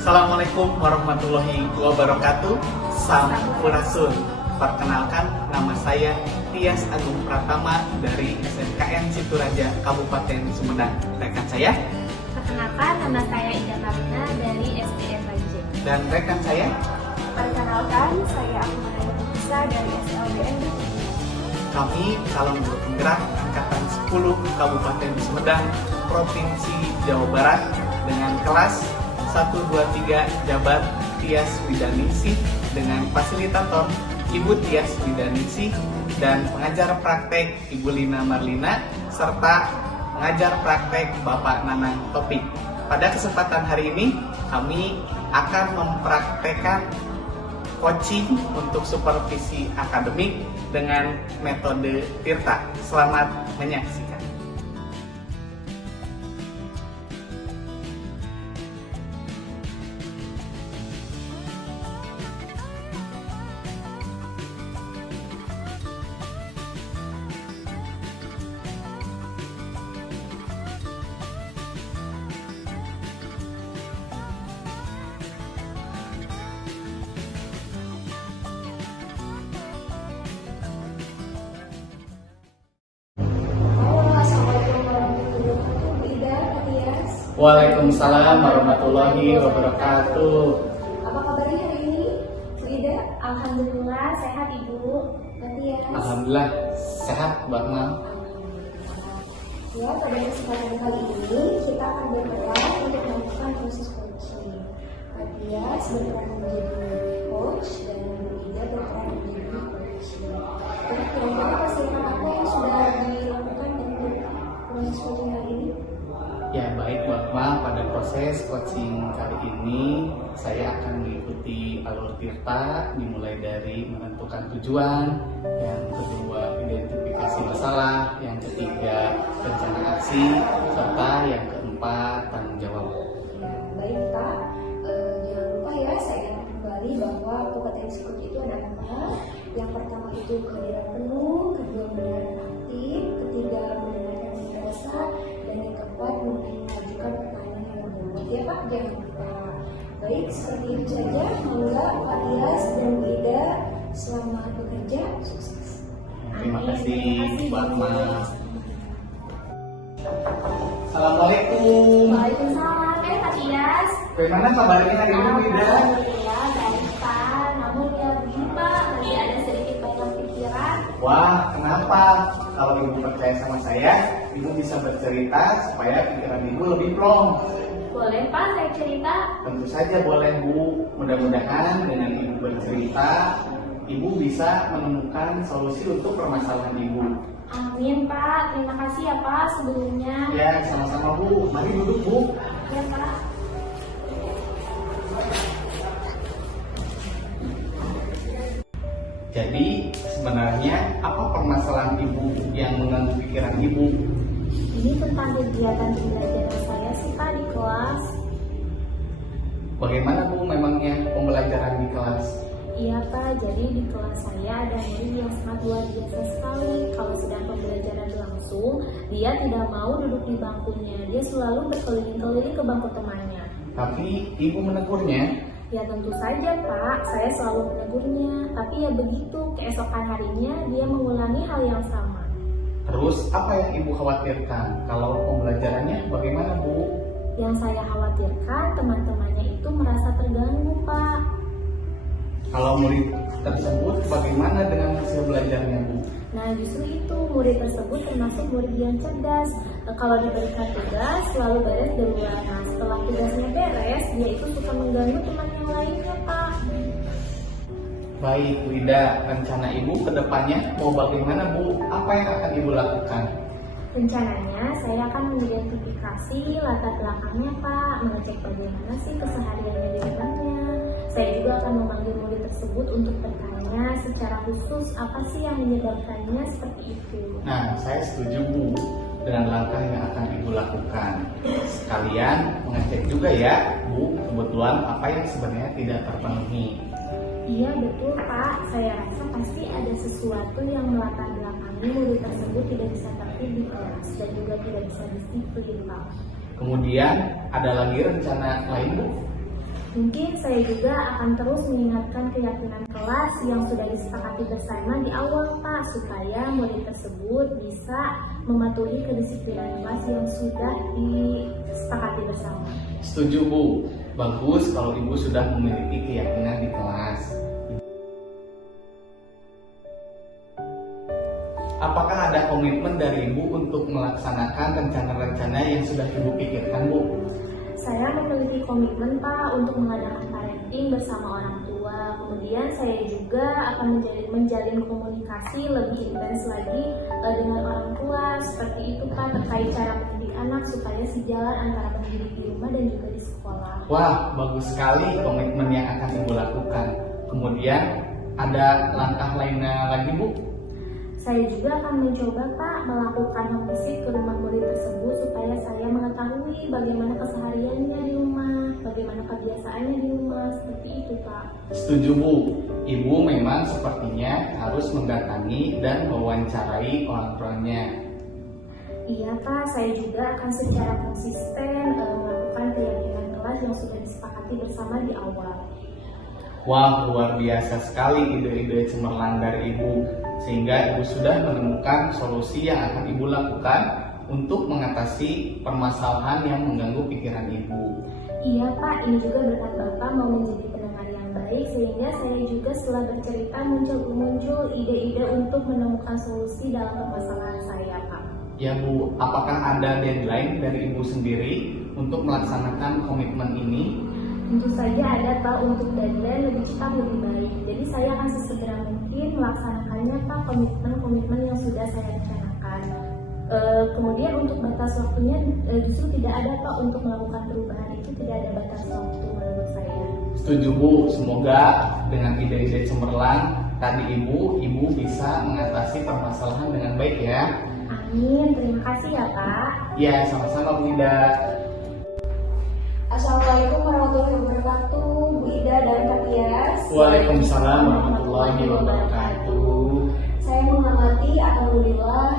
Assalamualaikum warahmatullahi wabarakatuh. Sampurasun. Perkenalkan, nama saya Tias Agung Pratama dari SMKN Situraja, Kabupaten Sumedang. Rekan saya. Perkenalkan, nama saya Ida Marina dari SDN Banjir. Dan rekan saya. Perkenalkan, saya Ahmad Bisa dari SLBN. Kami calon guru penggerak angkatan 10 Kabupaten Sumedang, Provinsi Jawa Barat dengan kelas 123 Jabar Tias Widaningsih dengan fasilitator Ibu Tias Widaningsih dan pengajar praktek Ibu Lina Marlina serta pengajar praktek Bapak Nanang Topik. Pada kesempatan hari ini kami akan mempraktekkan coaching untuk supervisi akademik dengan metode Tirta. Selamat menyaksikan. Waalaikumsalam warahmatullahi wabarakatuh. Apa kabarnya hari ini, Bu Ida? Alhamdulillah sehat Ibu. Tias. Alhamdulillah sehat, Mbak Mam. Ya, pada kesempatan kali ini kita akan berperan untuk melakukan proses coaching. Tias berperan menjadi coach dan Bu Ida berperan menjadi coaching. Kira-kira persiapan apa yang sudah dilakukan untuk proses coaching kali ini? Ya baik Mbak Ma, pada proses coaching kali ini saya akan mengikuti alur Tirta dimulai dari menentukan tujuan, yang kedua identifikasi masalah, yang ketiga rencana aksi, serta yang keempat tanggung jawab. Baik Pak, jangan lupa ya saya ingat kembali bahwa kompetensi coach itu ada 4. Yang pertama itu kehadiran penuh, kedua mendengarkan aktif, ketiga mendengarkan yang dasar, dan yang keempat mengajukan pertanyaan yang menjawab. Ya Pak, jangan lupa. Baik, seperti itu saja. Semoga Pak Tias dan Bu Ida selamat bekerja, sukses. Terima kasih Mbak Ma. Assalamualaikum. Waalaikumsalam, Pak Tias. Bagaimana kabarnya hari ini Bu Ida? Alhamdulillah baik Pak. Namun ya begini Pak, tadi ada sedikit banyak pikiran. Wah, kenapa? Kalau Ibu percaya sama saya, Ibu bisa bercerita supaya pikiran Ibu lebih plong. Boleh Pak, saya cerita. Tentu saja boleh Bu. Mudah-mudahan dengan Ibu bercerita, Ibu bisa menemukan solusi untuk permasalahan Ibu. Amin Pak, terima kasih ya Pak sebelumnya. Ya, sama-sama Bu. Mari duduk Bu. Ya Pak. Jadi sebenarnya apa permasalahan Ibu yang mengganggu pikiran Ibu? Ini tentang kegiatan pembelajaran saya sih Pak di kelas. Bagaimana Bu memangnya pembelajaran di kelas? Iya Pak, jadi di kelas saya ada murid yang sangat luar biasa sekali. Kalau sedang pembelajaran berlangsung, dia tidak mau duduk di bangkunya. Dia selalu berkeliling-keliling ke bangku temannya. Tapi Ibu menegurnya. Ya tentu saja Pak, saya selalu menegurnya. Tapi ya begitu, keesokan harinya dia mengulangi hal yang sama. Terus apa yang Ibu khawatirkan? Kalau pembelajarannya bagaimana Bu? Yang saya khawatirkan teman-temannya itu merasa terganggu Pak. Kalau murid tersebut bagaimana dengan hasil belajarnya Bu? Nah justru itu, murid tersebut termasuk murid yang cerdas. Kalau diberikan tugas selalu beres duluan. Nah setelah tugasnya beres, dia itu suka mengganggu teman yang lainnya Pak. Baik Bu Ida, rencana Ibu ke depannya mau bagaimana Bu? Apa yang akan Ibu lakukan? Rencananya saya akan mengidentifikasi latar belakangnya Pak, mengecek bagaimana sih kesehariannya di depannya. Saya juga akan memanggil murid tersebut untuk bertanya secara khusus apa sih yang menyebabkannya seperti itu. Nah, saya setuju Bu dengan langkah yang akan Ibu lakukan. Sekalian mengecek juga ya Bu, kebutuhan apa yang sebenarnya tidak terpenuhi. Iya betul Pak, saya rasa pasti ada sesuatu yang melatar belakangi murid tersebut tidak bisa tertib di kelas dan juga tidak bisa disiplin Pak. Kemudian ada lagi rencana lain Bu? Mungkin saya juga akan terus mengingatkan keyakinan kelas yang sudah disepakati bersama di awal Pak, supaya murid tersebut bisa mematuhi kedisiplinan kelas yang sudah disepakati bersama. Setuju Bu, bagus kalau Ibu sudah memiliki keyakinan di kelas. Apakah ada komitmen dari Ibu untuk melaksanakan rencana-rencana yang sudah Ibu pikirkan Bu? Saya memiliki komitmen Pak untuk mengadakan parenting bersama orang tua. Kemudian saya juga akan menjalin komunikasi lebih intens lagi dengan orang tua. Seperti itu Pak, terkait cara mendidik anak supaya sejalan antara pendidik di rumah dan juga di sekolah. Wah, bagus sekali komitmen yang akan Ibu lakukan. Kemudian ada langkah lainnya lagi Bu? Saya juga akan mencoba Pak melakukan home visit ke rumah murid tersebut supaya saya mengetahui bagaimana kesehariannya di rumah, bagaimana kebiasaannya di rumah, seperti itu Pak. Setuju Bu, Ibu memang sepertinya harus mendatangi dan mewawancarai orang tuanya. Iya Pak, saya juga akan secara konsisten melakukan keyakinan kelas yang sudah disepakati bersama di awal. Wah, luar biasa sekali ide-ide cemerlang dari Ibu, sehingga Ibu sudah menemukan solusi yang akan Ibu lakukan untuk mengatasi permasalahan yang mengganggu pikiran Ibu. Iya Pak, ini juga berkat Bapak mau menjadi pendengar yang baik, sehingga saya juga setelah bercerita muncul ide-ide untuk menemukan solusi dalam permasalahan saya Pak. Ya Bu, apakah ada deadline dari Ibu sendiri untuk melaksanakan komitmen ini? Tentu saja ada Pak, untuk deadline lebih cepat lebih baik. Jadi saya akan sesegera mungkin melaksanakannya Pak, komitmen yang sudah saya rencanakan. Kemudian untuk batas waktunya justru tidak ada Pak, untuk melakukan perubahan itu tidak ada batas waktu menurut saya. Setuju Bu, semoga dengan ide-ide cemerlang tadi Ibu bisa mengatasi permasalahan dengan baik ya. Amin, terima kasih ya Pak. Ya, sama-sama Bu Ida. Assalamualaikum warahmatullahi wabarakatuh, Bu Ida dan Kak Tias. Waalaikumsalam warahmatullahi wabarakatuh. Saya mengamati alhamdulillah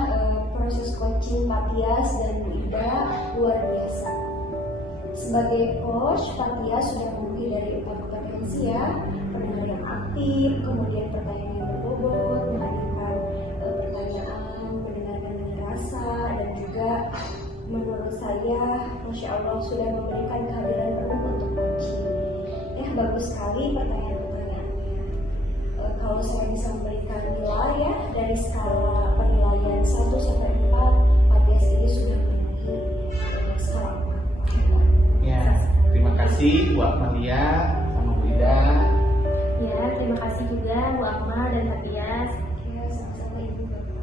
proses coaching Kak Tias dan Bu Ida luar biasa. Sebagai coach, Kak Tias sudah memberi dari 4 kompetensi ya, pendengar yang aktif, kemudian pertanyaan yang berbobot, menghadirkan pertanyaan, mendengarkan dengan rasa, dan juga menurut saya, Masya Allah sudah memberikan kehadiran penuh untuk coaching. Ya, bagus sekali pertanyaan-pertanyaannya. Kalau saya bisa memberikan nilai ya, dari skala penilaian 1 sampai 4, Matias ini sudah memenuhi skala 4. Ya, terima kasih Bu Akmalia sama Bu Ida. Ya, terima kasih juga Bu Akmal dan Kak Tias. Ya, sama-sama Ibu Bapak.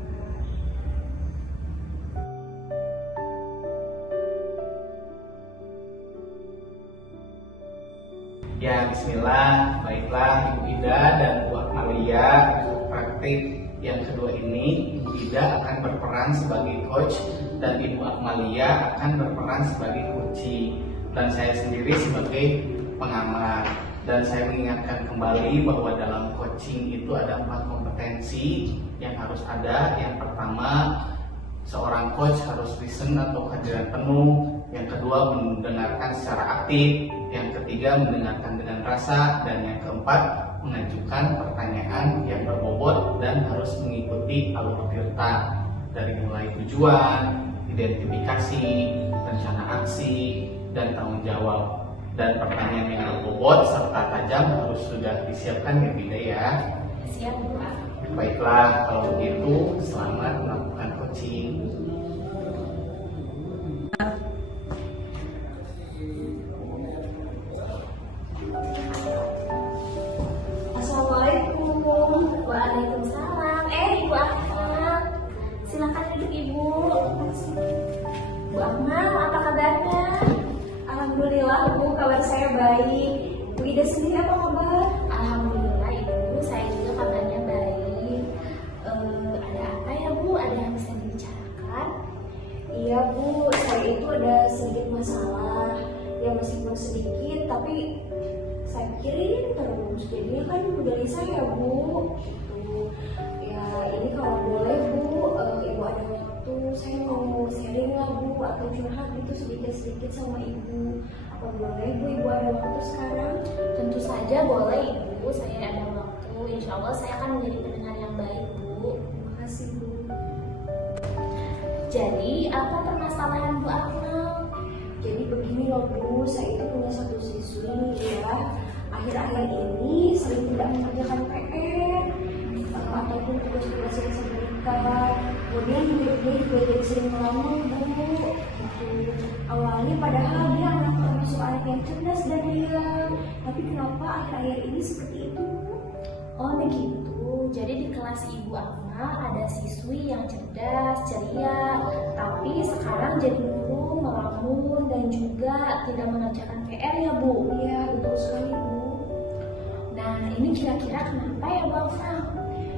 Ya, bismillah. Baiklah Ibu Ida dan Bu Akmalia, untuk praktik yang kedua ini Ibu Ida akan berperan sebagai coach dan Ibu Akmalia akan berperan sebagai coachee, dan saya sendiri sebagai pengamat. Dan saya mengingatkan kembali bahwa dalam coaching itu ada 4 kompetensi yang harus ada. Yang pertama, seorang coach harus listen atau kehadiran penuh. Yang kedua, mendengarkan secara aktif. Yang ketiga, mendengarkan dengan rasa. Dan yang keempat, mengajukan pertanyaan yang berbobot dan harus mengikuti alur tirta, dari mulai tujuan, identifikasi, rencana aksi, dan tanggung jawab. Dan pertanyaan yang berbobot serta tajam harus sudah disiapkan ya Bida ya. Siap Bu. Baiklah, kalau begitu selamat melakukan coaching. Assalamualaikum. Waalaikumsalam. Ibu Akmal, silakan duduk Ibu. Bu Akmal, apa kabarnya? Alhamdulillah Bu, kabar saya baik. Bu Ida sendiri apa kabar? Alhamdulillah Ibu, saya juga kabarnya baik. Ada apa ya Bu? Ada yang bisa dibicarakan? Iya Bu, saya itu ada sedikit masalah. Ya meskipun sedikit, tapi saya pikirin terus. Jadinya kan gelisah ya Bu. Gitu. Ya ini kalau boleh Bu, Ibu ada waktu itu saya mau sharing lah Bu, atau curhat gitu sedikit-sedikit sama Ibu. Apa boleh Bu, Ibu ada waktu sekarang? Tentu saja boleh Ibu, saya ada waktu. Insya Allah saya akan menjadi pendengar yang baik Bu. Terima kasih Bu. Jadi apa permasalahan Bu Akmal? Jadi begini loh Bu, saya itu punya satu siswi ya, akhir-akhir ini sering tidak mengerjakan PR ataupun tugas-tugas yang saya berikan. Kemudian dia juga jadi sering melamun Bu. Gitu. Awalnya padahal dia anak termasuk anak yang cerdas dan riang, tapi kenapa akhir-akhir ini seperti itu? Oh begitu, jadi di kelas Ibu Akmal ada siswi yang cerdas, ceria, tapi sekarang jadi guru melamun dan juga tidak mengerjakan PR ya Bu? Iya betul sekali Bu. Nah ini kira-kira kenapa ya Bu Akmal?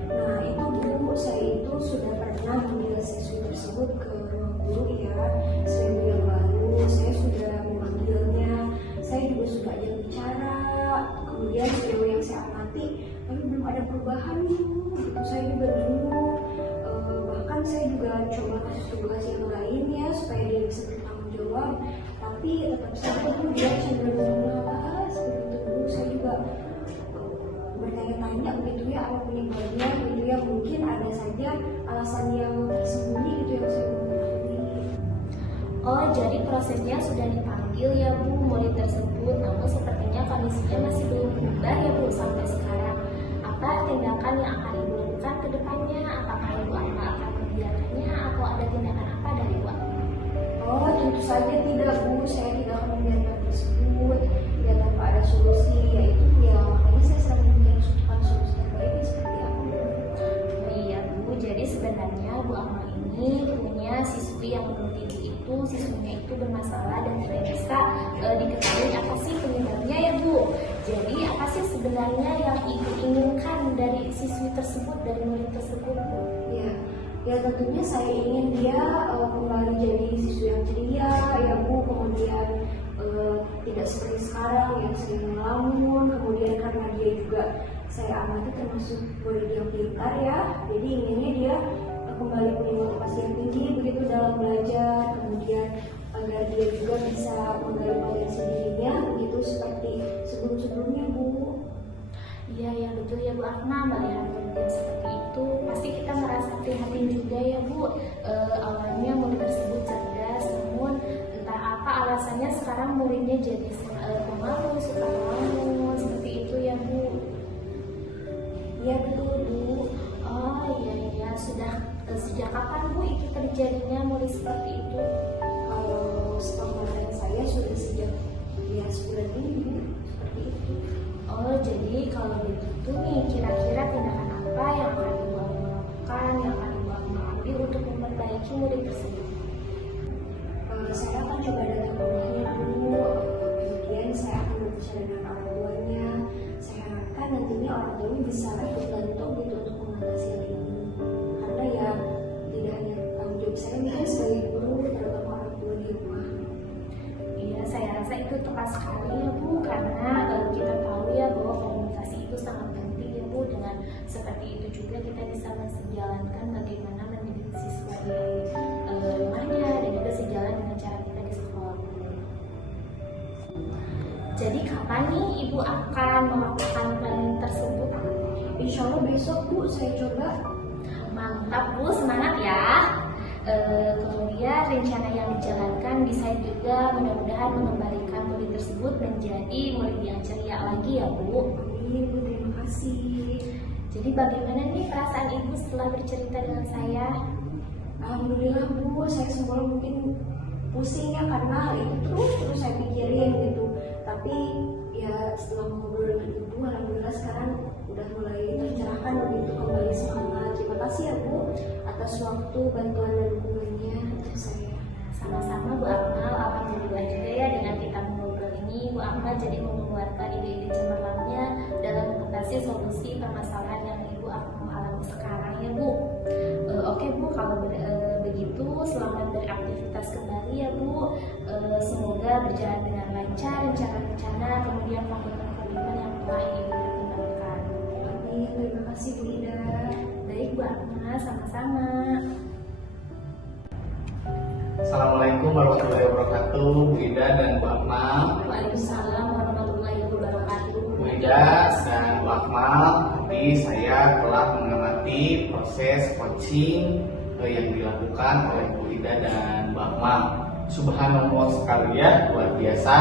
Nah itu Bu, saya itu sudah pernah memanggil siswi tersebut ke ruang guru ya. Seminggu yang lalu saya sudah memanggilnya, saya juga sudah ajak bicara. Kemudian sejauh yang saya amati, tapi belum ada perubahan Bu. Gitu, saya juga bingung. Bahkan saya juga coba kasih tugas yang lain ya supaya dia bisa bertanggung jawab. Tapi tetap saja Bu, dia cenderung malas. Begitu Bu, saya juga bertanya-tanya begitu ya apa penyebabnya begitu ya, mungkin ada saja alasan yang tersembunyi gitu yang saya belum ketahui. Oh jadi prosesnya sudah dipanggil ya Bu murid tersebut, namun sepertinya kondisinya masih belum berubah ya Bu sampai sekarang. Apa tindakan yang akan Ibu lakukan ke depannya? Apakah Ibu Akmal akan membiarkannya atau ada tindakan apa dari Ibu Akmal? Oh tentu saja tidak Bu, saya tidak akan membiarkan tersebut ya tanpa ada solusi, yaitu ya makanya saya selalu mencari solusi terbaiknya seperti apa Bu. Oh iya Bu, jadi sebenarnya Bu Akmal ini punya siswi yang menurut Ibu itu siswinya itu bermasalah dan tidak bisa diketahui apa sih penyebabnya ya Bu. Jadi apa sih sebenarnya yang Ibu inginkan dari siswi tersebut, dari murid tersebut Bu? Ya tentunya saya ingin dia kembali jadi siswa yang ceria ya Bu, kemudian tidak seperti sekarang yang sering melamun, kemudian karena dia juga saya amati termasuk murid yang pintar ya, jadi inginnya dia kembali punya motivasi yang tinggi begitu dalam belajar, kemudian agar dia juga bisa menggali potensi dirinya begitu seperti sebelum-sebelumnya Bu. Iya ya betul ya Bu Akmal, melihat murid seperti itu pasti kita merasa prihatin juga ya Bu. Awalnya murid tersebut cerdas, namun entah apa alasannya sekarang muridnya jadi pemalu, suka melamun, seperti itu ya Bu. Iya betul Bu. Oh iya sudah sejak kapan Bu itu terjadinya murid seperti itu? Kalau sepengetahuan saya sudah sejak ya sebulan ini Bu, seperti itu. Oh jadi kalau begitu nih kira-kira tindakan apa yang akan Ibu Akmal lakukan, yang akan Ibu Akmal ambil untuk memperbaiki murid tersebut? Saya akan coba datang ke rumahnya dulu, kemudian saya akan berbicara dengan orang tuanya. Saya harapkan nantinya orang tuanya bisa ikut bantu gitu untuk mengatasi hal ini. Karena ya tidak hanya tanggung jawab saya mungkin sebagai guru, terutama orang tua di rumah. Iya, saya rasa itu tepat sekali ya Bu, karena kita tahu ya bahwa komunikasi itu sangat penting ya Bu. Dengan seperti itu juga kita bisa menjalankan bagaimana mendidik siswa di rumahnya dan juga sejalan dengan cara kita di sekolah. Jadi kapan nih Ibu akan melakukan planning tersebut? Insya Allah besok Bu, saya coba. Mantap Bu, semangat ya. Kemudian rencana yang dijalankan bisa juga mudah-mudahan mengembalikan murid tersebut menjadi murid yang ceria lagi ya Bu. Amin Bu, terima kasih. Jadi bagaimana nih perasaan Ibu setelah bercerita dengan saya? Alhamdulillah Bu, saya semula mungkin pusing ya karena hal itu terus saya pikirin gitu. Tapi ya setelah ngobrol dengan Ibu, alhamdulillah sekarang udah mulai tercerahkan begitu, kembali semangat. Terima kasih ya Bu atas waktu, bantuan dan dukungannya untuk saya. Sama-sama Bu Akmal, alhamdulillah juga ya dengan kita mengobrol ini Bu Akmal jadi mengeluarkan ide-ide cemerlangnya dalam mengatasi solusi permasalahan yang Ibu Akmal alami sekarang ya Bu. Oke Bu, kalau begitu selamat beraktivitas kembali ya Bu. Semoga berjalan dengan lancar rencana-rencana kemudian komitmen-komitmen yang telah Ibu pertimbangkan. Amin, terima kasih Bu Ida. Baik Bu Akmal, sama-sama. Assalamualaikum warahmatullahi wabarakatuh, Bu Ida dan Bu Akmal. Waalaikumsalam warahmatullahi wabarakatuh. Bu Ida dan Bu Akmal, tadi saya telah mengamati proses coaching yang dilakukan oleh Bu Ida dan Bu Akmal. Subhanallah sekali ya, luar biasa.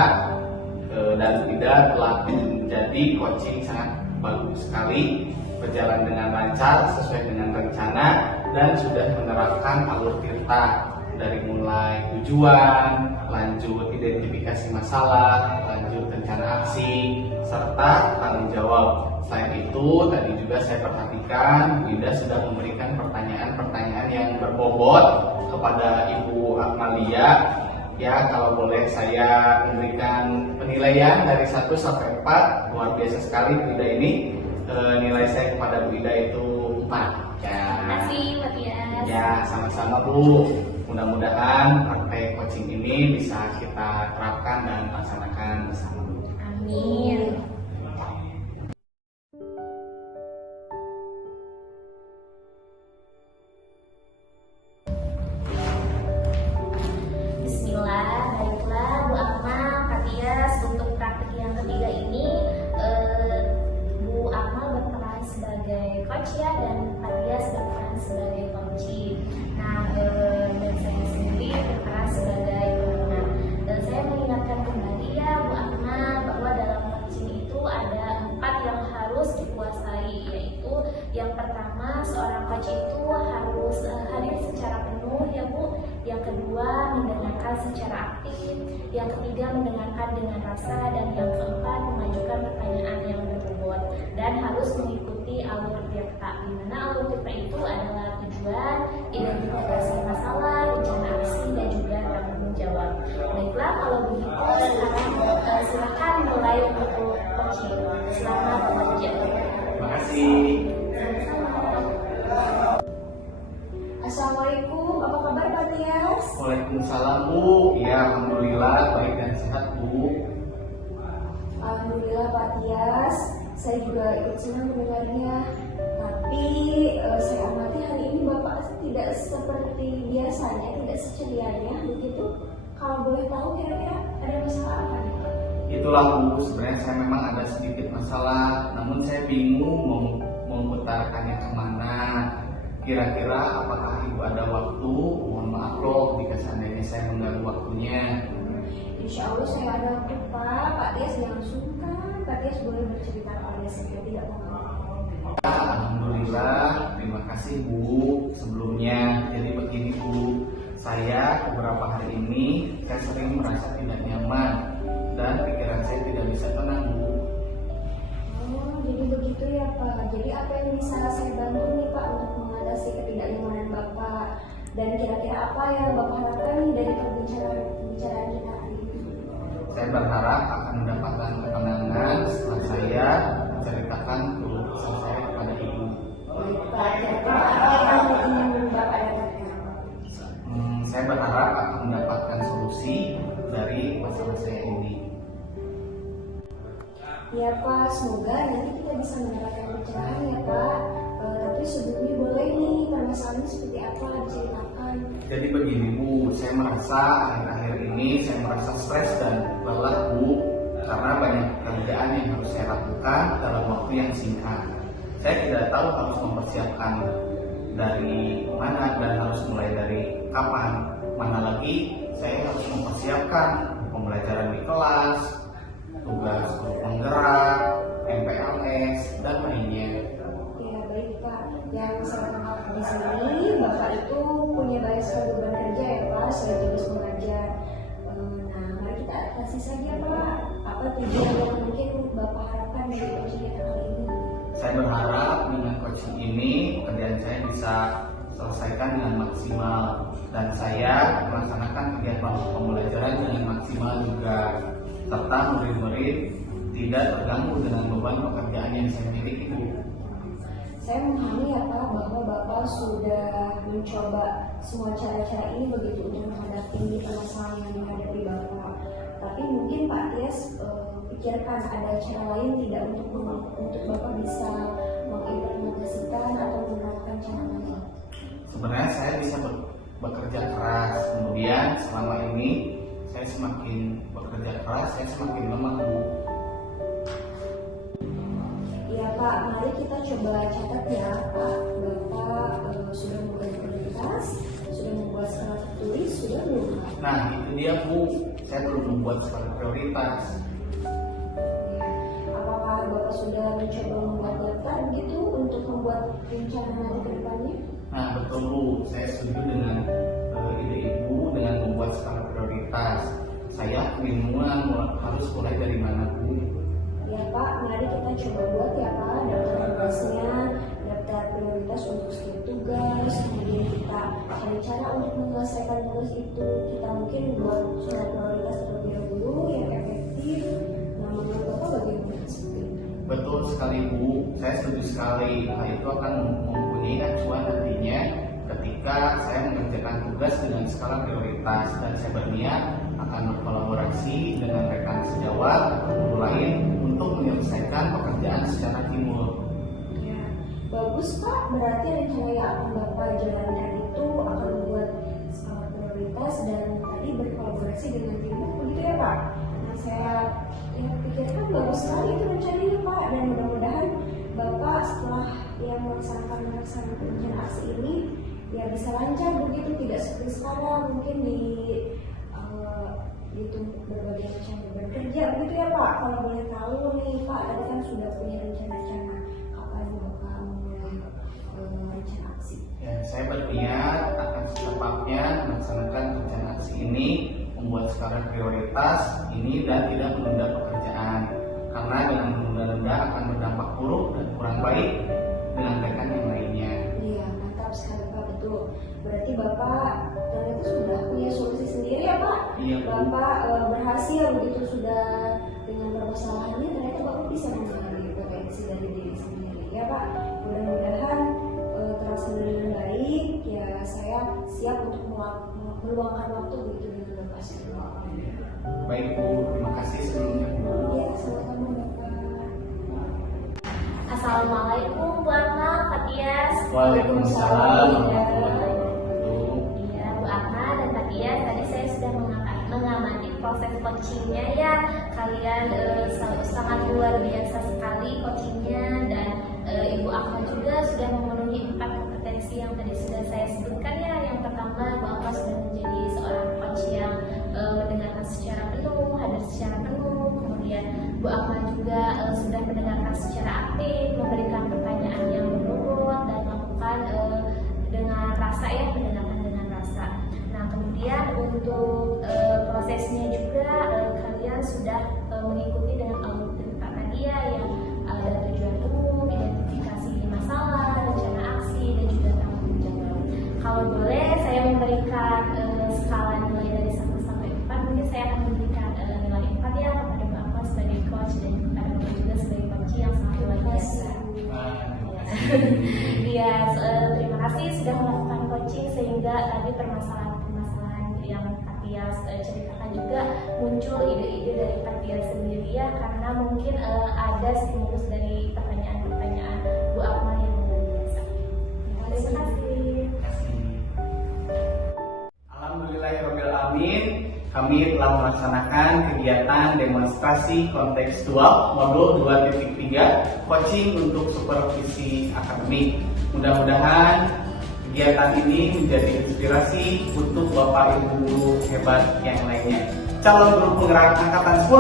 Dan Bu Ida telah menjadi coaching sangat bagus sekali, berjalan dengan lancar sesuai dengan rencana dan sudah menerapkan alur tirta dari mulai tujuan, lanjut identifikasi masalah, lanjut rencana aksi, serta tanggung jawab. Selain itu, tadi juga saya perhatikan Bu Ida sudah memberikan pertanyaan-pertanyaan yang berbobot kepada Ibu Akmalia. Ya, kalau boleh saya memberikan penilaian dari 1 sampai 4, luar biasa sekali Bu Ida ini. Nilai saya kepada Bu Ida itu 4. Ya. Terima kasih, Pak Tias. Ya, sama-sama Bu. Mudah-mudahan praktek coaching ini bisa kita terapkan dan laksanakan bersama. Amin. Bismillah, baiklah Bu Akmal, Kak Tias, untuk praktik yang ketiga ini Bu Akmal berperan sebagai coach ya, dan Kak Tias berperan sebagai coachee. Nah, dan saya sendiri berperan sebagai pemenang. Dan saya mengingatkan kembali ya Bu Akmal bahwa dalam coaching itu ada 4 yang harus dikuasai, yaitu yang pertama, seorang coach itu harus hadir secara penuh ya Bu. Yang kedua, mendengarkan secara aktif. Yang ketiga, mendengarkan dengan rasa. Dan yang keempat, mengajukan pertanyaan yang berbobot dan harus mengikuti alur tirta, di mana alur tirta itu adalah tujuan, identifikasi masalah, rencana aksi, dan juga tanggung jawab. Baiklah, kalau begitu sekarang silakan mulai untuk coaching. Selamat bekerja. Terima kasih. Assalamualaikum, apa kabar Pak Tias? Waalaikumsalam Bu. Ya, alhamdulillah baik dan sehat Bu. Alhamdulillah Pak Tias, saya juga ikut senang mendengarnya. Tapi saya amati hari ini Bapak tidak seperti biasanya, tidak secerianya begitu. Kalau boleh tahu kira-kira ada masalah apa nih Pak? Itulah Bu, sebenarnya saya memang ada sedikit masalah, namun saya bingung mau memutarkannya kemana. Kira-kira apakah Ibu ada waktu? Mohon maaf loh jika seandainya saya mengganggu waktunya. Insya Allah saya ada waktu Pak. Pak Tias jangan sungkan. Pak Tias boleh bercerita pada saya, tidak apa-apa. Alhamdulillah, terima kasih Bu sebelumnya. Jadi begini Bu, saya beberapa hari ini saya sering merasa tidak nyaman dan pikiran saya tidak bisa tenang Bu. Oh, jadi begitu ya Pak. Jadi apa yang bisa saya bantu nih Pak untuk mengatasi ketidaknyamanan Bapak? Dan kira-kira apa yang Bapak harapkan nih dari pembicaraan kita hari ini? Saya berharap akan mendapatkan ketenangan setelah saya menceritakan keluh kesah saya kepada Ibu. Baik Pak, kira-kira apa yang ingin Bapak dapatkan? Saya berharap akan mendapatkan solusi dari masalah saya ini. Ya Pak, semoga nanti kita bisa mendapatkan pencerahan ya Pak. Tapi sebelumnya boleh nih permasalahannya seperti apa diceritakan. Jadi begini Bu, saya merasa akhir-akhir ini saya merasa stres dan lelah Bu, karena banyak pekerjaan yang harus saya lakukan dalam waktu yang singkat. Saya tidak tahu harus mempersiapkan dari mana dan harus mulai dari kapan. Mana lagi saya harus mempersiapkan pembelajaran di kelas, tugas grup penggerak, MPLS, dan lainnya. Ya baik Pak, yang saya tangkap di sini Bapak itu punya banyak sekali beban kerja ya Pak, selain tugas mengajar. Nah mari kita atasi saja Pak. Apa tujuan yang mungkin Bapak harapkan dari coaching kali ini? Saya berharap dengan coaching ini pekerjaan saya bisa selesaikan dengan maksimal dan saya melaksanakan kegiatan pembelajaran dengan maksimal juga, serta murid-murid tidak terganggu dengan beban pekerjaan yang saya miliki Bu. Saya memahami ya Pak bahwa Bapak sudah mencoba semua cara-cara ini begitu untuk menghadapi permasalahan yang dihadapi Bapak. Tapi mungkin Pak Tias pikirkan ada cara lain tidak untuk Bapak bisa mengimplementasikan atau menerapkan cara lain. Sebenarnya saya bisa bekerja keras. Kemudian selama ini saya semakin bekerja keras, saya semakin lemah, Bu. Iya Pak, mari kita coba catat ya Pak. Bapak sudah membuat prioritas, sudah membuat skala tertulis, sudah belum Pak? Nah itu dia Bu, saya belum membuat skala prioritas. Ya. Apakah Bapak sudah mencoba membuat daftar begitu untuk membuat rencana nanti ke depannya? Nah betul Bu, saya setuju dengan ide Ibu dengan membuat skala prioritas. Saya kebingungan harus mulai dari mana Bu. Ya Pak, mari kita coba buat ya Pak daftar tugasnya, daftar prioritas untuk setiap tugas, kemudian kita cari cara untuk menyelesaikan tugas itu. Kita mungkin buat surat prioritas terlebih dahulu yang efektif. Nah, menurut Bapak bagaimana seperti itu? Betul sekali Bu, saya setuju sekali. Hal itu akan mempunyai acuan nantinya ketika saya mengerjakan tugas dengan skala prioritas, dan saya berniat akan berkolaborasi dengan rekan sejawat atau guru lain untuk menyelesaikan pekerjaan secara timur. Ya, bagus Pak. Berarti rencana yang akan Bapak jalankan itu akan membuat skala prioritas dan tadi berkolaborasi dengan timur, begitu ya Pak? Nah, saya pikirkan bagus sekali itu rencananya Pak, dan mudah-mudahan Bapak setelah yang melaksanakan rencana aksi ini ya bisa lancar begitu, tidak seperti sekarang mungkin ditunggu berbagai macam beban kerja begitu ya Pak. Kalau boleh tahu nih Pak, tadi kan sudah punya rencana-rencana kapan Bapak memulai rencana aksi? Ya, saya berniat akan secepatnya melaksanakan rencana aksi ini, membuat skala prioritas ini dan tidak menunda pekerjaan. Karena dengan menunda-nunda akan berdampak buruk dan kurang baik dengan rekan yang lainnya. Iya, mantap sekali Pak, betul. Berarti Bapak ternyata sudah punya solusi sendiri ya Pak? Iya, Bu. Bapak berhasil begitu sudah dengan permasalahannya, ternyata Bapak bisa mengambil potensi dari diri sendiri ya Pak. Mudah-mudahan terlaksana dengan baik. Ya, saya siap untuk meluangkan waktu begitu dengan Bapak semua. Baik Bu, terima kasih sebelumnya Bu. Iya, sama-sama Bapak. Assalamualaikum Bu Akmal, Pak Tias. Waalaikumsalam warahmatullahi wabarakatuh. Iya, Bu Akmal dan Pak Tias, tadi saya sudah mengamati proses coachingnya ya. Kalian sangat luar biasa sekali coachingnya, dan Ibu Akmal juga sudah memenuhi 4 kompetensi yang tadi sudah saya sebutkan ya. Yang pertama, Bu Akmal sudah menjadi seorang coach yang mendengarkan secara penuh, hadir secara penuh. Kemudian Bu Akmal juga sudah mendengarkan secara aktif, memberikan pertanyaan yang berbobot dan melakukan dengan rasa ya, mendengarkan dengan rasa. Nah, kemudian untuk prosesnya juga kalian sudah mengikuti dengan alur tadi ya, yang ada tujuan umum, identifikasi masalah, rencana aksi, dan juga tanggung jawab. Kalau boleh saya memberikan skala nilai dari 1 sampai 4, mungkin saya akan memberikan nilai 4 ya kepada Bapak sebagai coach, dan kepada Bapak juga sebagai coach yang sangat luar biasa. Iya, terima kasih sudah melakukan coaching sehingga tadi permasalahan-permasalahan yang Kak Tias ceritakan juga muncul ide-ide dari Kak Tias sendiri ya, karena mungkin ada stimulus dari pertanyaan-pertanyaan Bu Akmal yang luar biasa. Terima kasih. Alhamdulillahirrahmanirrahim, kami telah melaksanakan kegiatan demonstrasi kontekstual modul 2.3 coaching untuk supervisi akademik. Mudah-mudahan kegiatan ini menjadi inspirasi untuk Bapak Ibu guru hebat yang lainnya. Calon guru penggerak angkatan 10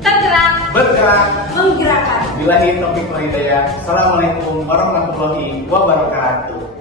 Tergerak, bergerak, menggerakkan. billahi taufiq wal hidayah. Assalamualaikum warahmatullahi wabarakatuh.